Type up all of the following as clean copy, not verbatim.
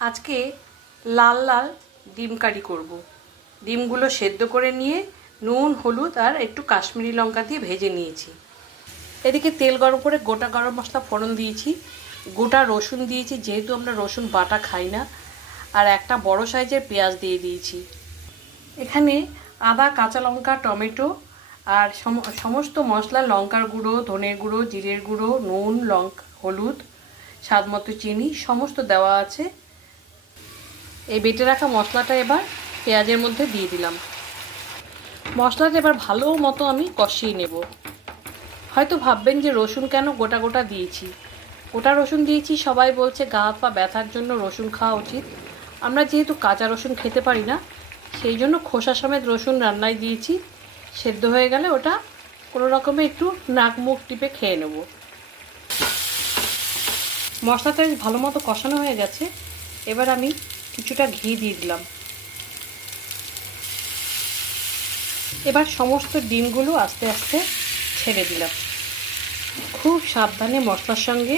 আজকে লাল লাল ডিম কারি করব। ডিমগুলো সেদ্ধ করে নিয়ে নুন হলুদ আর একটু কাশ্মীরি লঙ্কা দিয়ে ভেজে নিয়েছি। এদিকে তেল গরম করে গোটা গরম মশলা ফোড়ন দিয়েছি, গোটা রসুন দিয়েছি যেহেতু আমরা রসুন বাটা খাই না, আর একটা বড় সাইজের পেঁয়াজ দিয়ে দিয়েছি। এখানে আদা, কাঁচা লঙ্কা, টমেটো আর সমস্ত মশলা, লঙ্কার গুঁড়ো, ধনের গুঁড়ো, জিরের গুঁড়ো, নুন, লঙ্কা, হলুদ, স্বাদ মতো চিনি সমস্ত দেওয়া আছে। এই বেটে রাখা মশলাটা এবার পেঁয়াজের মধ্যে দিয়ে দিলাম। মশলাটা এবার ভালো মতো আমি কষিয়ে নেব। হয়তো ভাববেন যে রসুন কেন গোটা গোটা দিয়েছি। গোটা রসুন দিয়েছি, সবাই বলছে গা হাত পা ব্যথার জন্য রসুন খাওয়া উচিত। আমরা যেহেতু কাঁচা রসুন খেতে পারি না, সেই জন্য খোসা সমেত রসুন রান্নায় দিয়েছি। সেদ্ধ হয়ে গেলে ওটা কোনো রকমে একটু নাক মুখ টিপে খেয়ে নেব। মশলাটা ভালো মতো কষানো হয়ে গেছে। এবার আমি কিছুটা ঘি দিয়ে দিলাম। এবার সমস্ত ডিমগুলো আস্তে আস্তে ছেড়ে দিলাম। খুব সাবধানে মশলার সঙ্গে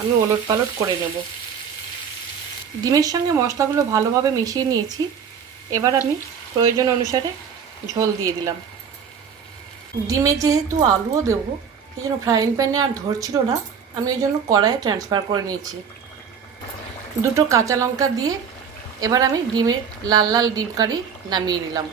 আমি ওলট পালট করে নেব। ডিমের সঙ্গে মশলাগুলো ভালোভাবে মিশিয়ে নিয়েছি। এবার আমি প্রয়োজন অনুসারে ঝোল দিয়ে দিলাম। ডিমে যেহেতু আলুও দেবো, সেই জন্য ফ্রাইং প্যানে আর ধরছিল না, আমি ওই জন্য কড়াইয়ে ট্রান্সফার করে নিয়েছি। দুটো কাঁচা লঙ্কা দিয়ে এবার আমি লাল লাল ডিম কারি নামিয়ে নিলাম।